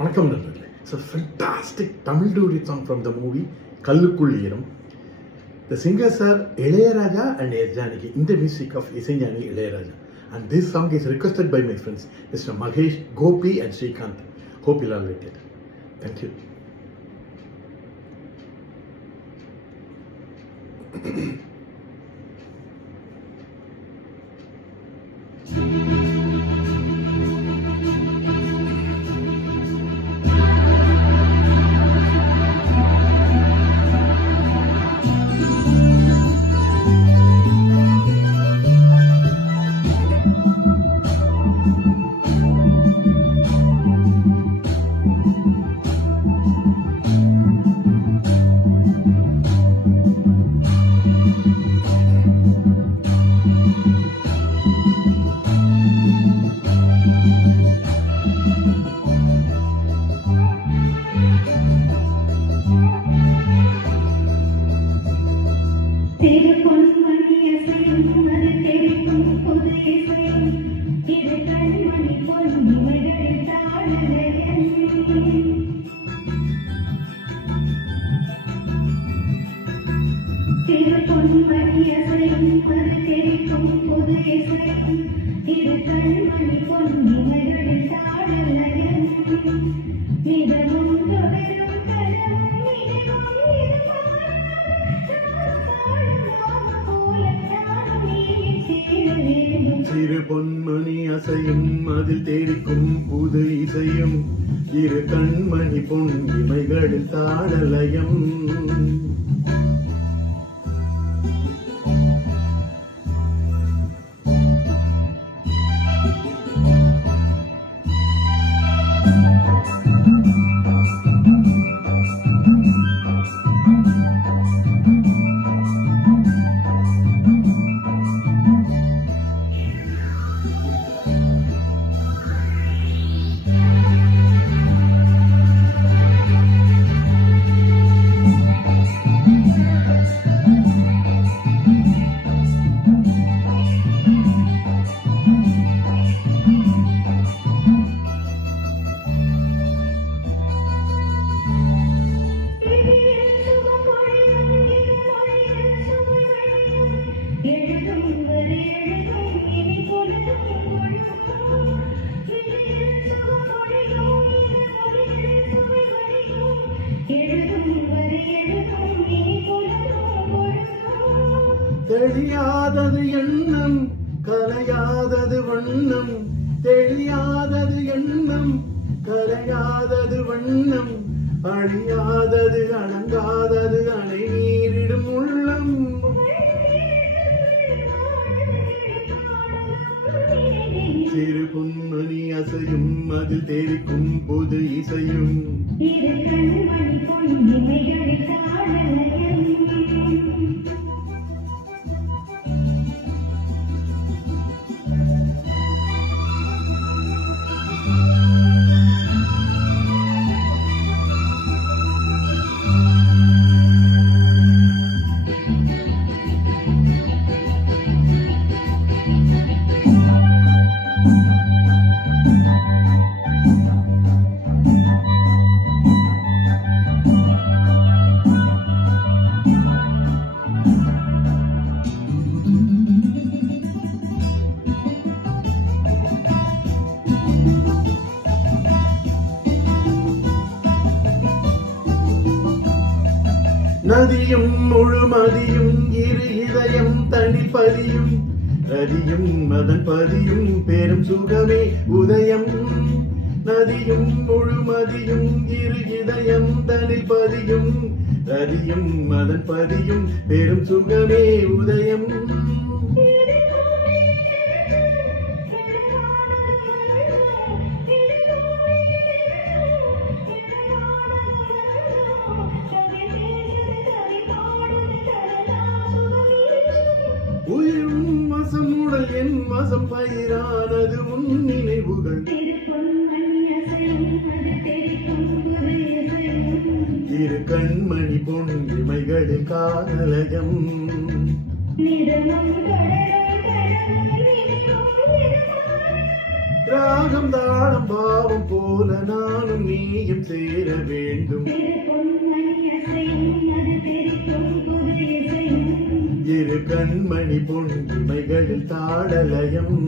வணக்கம் நண்பர்களே. It's a fantastic Tamil duet song from the movie கல்லுக்குள் ஈரம். The singers are Ilayaraja and S. Janaki in the music of Isanjani Ilayaraja. And this song is requested by my friends Mr. Mahesh, Gopi and Srikanth. Hope you all like it. Thank you. சிறு பொன்மணி அசையும் அதில் தேடிக்கும் புது இசையும் இரு கண்மணி பொன் இமைகளில் தாளலயம் தெரியாதது எண்ணம் கலையாதது வண்ணம் தெரியாதது எண்ணம் கலையாதது வண்ணம் அழியாதது அடங்காதது அணை நீரிடும் உள்ளம் சிறு பொன்மணி அசையும் அதில் தேடிக்கும் புது இசையும் நதியும் முழுமதியும் இரு இதயம் தனி பதியும் ரதியும் மதன் பதியும் பெரும் சுகமே உதயம் நதியும் முழுமதியும் இரு இதயம் தனி பதியும் ரதியும் மதன் பதியும் பெரும் சுகமே உதயம் உயிரும் வசமுடல் என் வசம் பயிரானது உன் நினைவுகள் இரு கண்மணி பொன் இமைகளில் காலயம் ராகம் தாளம் பாவம் போல நானும் நீ வேண்டும். இரு கண்மணி பொன் இமைகளில் தாடலயம்.